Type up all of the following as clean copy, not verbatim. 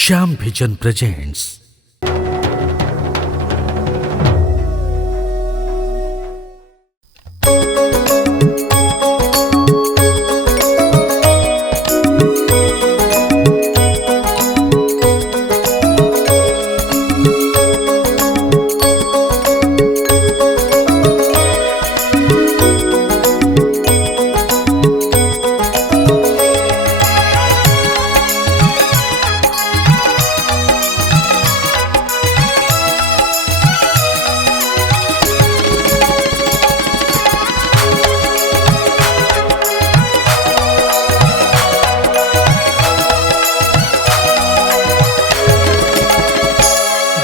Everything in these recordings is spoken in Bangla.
Shyam vision presents.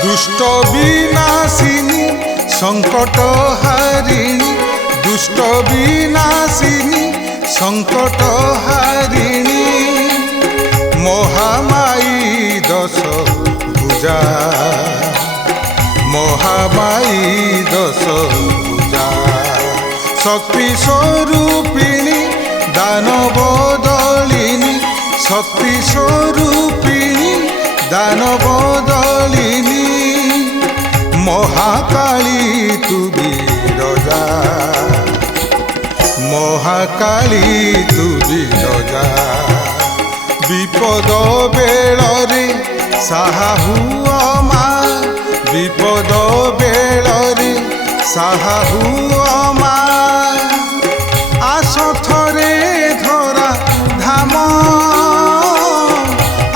दुष्ट विनाशिनी संकट हारिणी, दुष्ट विनाशिनी संकट हारिणी, महामाई दश भुजा, महामाई दश भुजा, शक्ति स्वरूपिणी दानवदलिनी, शक्ति स्वरूपिणी दानवदलिनी, महाकाली तू बिरजा, महाकाली तू बिरजा, विपद बेलरे साहा हुआ माँ, विपद बेलरे साहा हुआ माँ, आस थरे धरा धाम,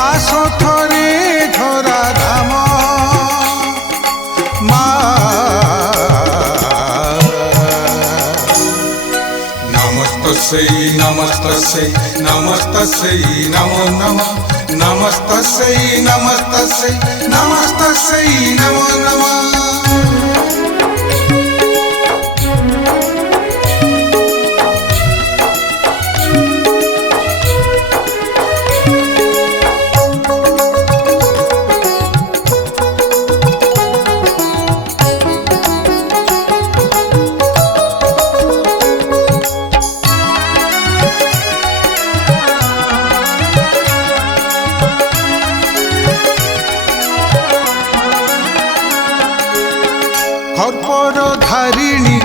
आस थरे धरा धाम, नमस्तस्यै नमस्तस्यै नमो नमः, नमस्तस्यै नमस्तस्यै नमस्तस्यै नमो नमः। खर्पर धारिणी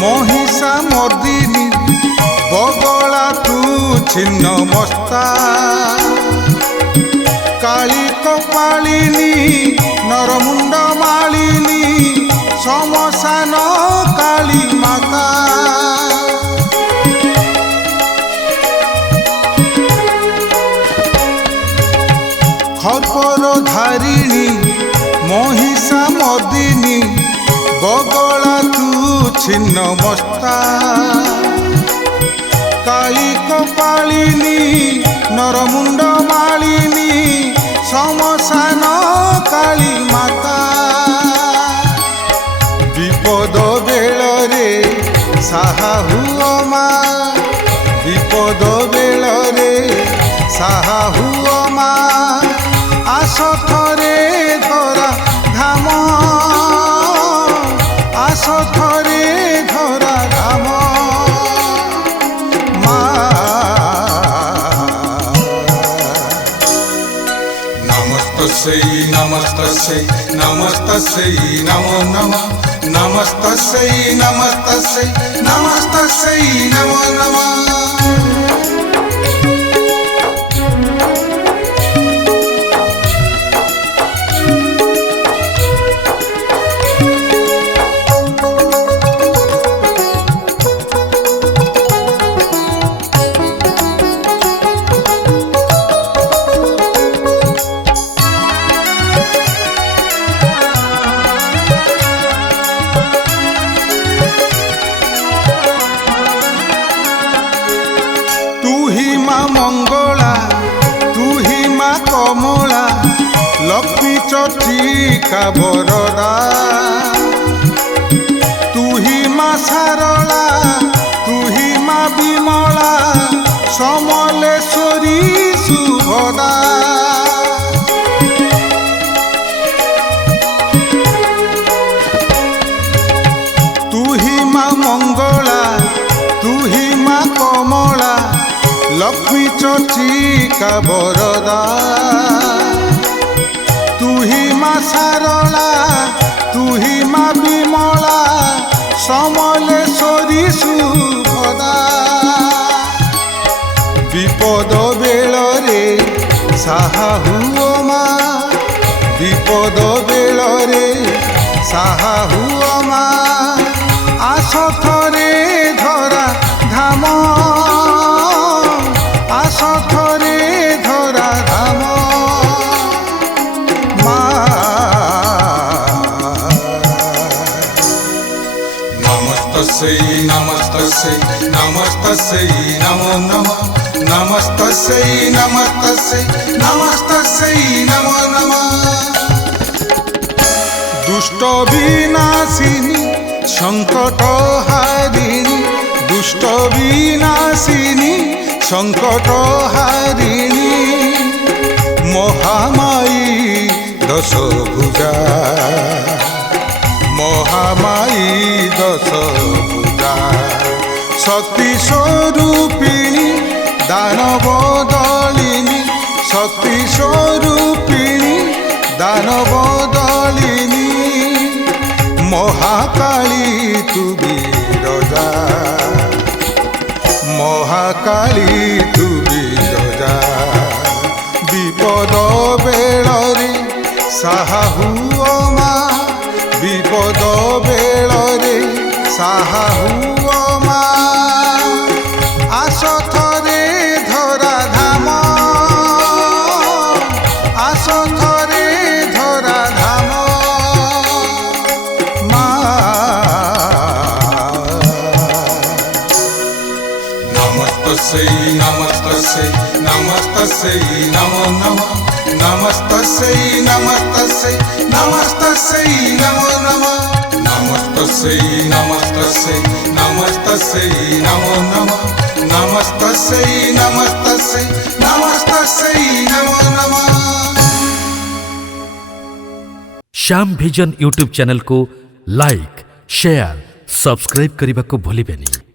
महिषा मर्दिनी, बगला तू छिन्न मस्ता, काली कपालिनी नरमुंड मालिनी, समसान काली माता, खर्पर धारिणी महिषा मर्दिनी, बगला तू छिन्न मस्ता, काली कपालिनी नरमुंड मालिनी, समसान काली माता, विपद बेलरे साहा हुआ माँ, विपद बेलरे साहा हुआ माँ, आस थरे धरा धाम, आस थरे धरा धाम, नमस्तस्यै नमस्तस्यै नमस्तस्यै नमो नमः, नमस्तस्यै नमस्तस्यै नमस्तस्यै नमो नमः। मंगला तू ही माँ कमला, लक्ष्मी चट्टिका बरदा, तू ही माँ सारला, तू ही माँ विमला, समलेश्वरी सुभदा, तू ही माँ मंगला, तू ही माँ कमला, लक्ष्मी चट्टिका बरदा, ସାହା ହୁଅ ମା ବିପଦ ବେଳରେ ସାହା ହୁଅ ମା ଆସ ଥରେ ଧରା ଧାମ ଆସ ଥରେ ଧରା ଧାମ ମା নমস্তস্যৈ নমস্তস্যৈ নমস্তস্যৈ নমো নমঃ নমস্তস্যৈ নমস্তস্যৈ নমস্তস্যৈ নমো নমঃ দুষ্ট বিনাশিনী সংকট হারিণী দুষ্ট বিনাশিনী সংকট হারিণী মহামায়ী দশ ভুজা মহামায়ী দশ ভুজা শক্তি স্বরূপিণী দানব দলিনী শক্তি স্বরূপিণী দানব দলিনী মহাকালী তু বিরজা মহাকালী তু বিরজা বিপদ বেଳରେ সাহা হুଅ মা বিপদ বেଳରେ সাহা হুଅ মা আস থরে ধরা ধাম আস থরে ধরা ধাম মা নমস্তস্যৈ নমস্তস্যৈ নমস্তস্যৈ নমো নমঃ নমস্তস্যৈ নমস্তস্যৈ নমস্তস্যৈ নমো নমঃ নমস্তস্যৈ নমস্তস্যৈ নমস্তস্যৈ নমো নমঃ নমস্তস্যৈ নমস্তস্যৈ নমস্তস্যৈ নমো নমঃ श्याम विजन यूट्यूब चैनल को लाइक शेयर सब्सक्राइब करने को भूलिबेनी।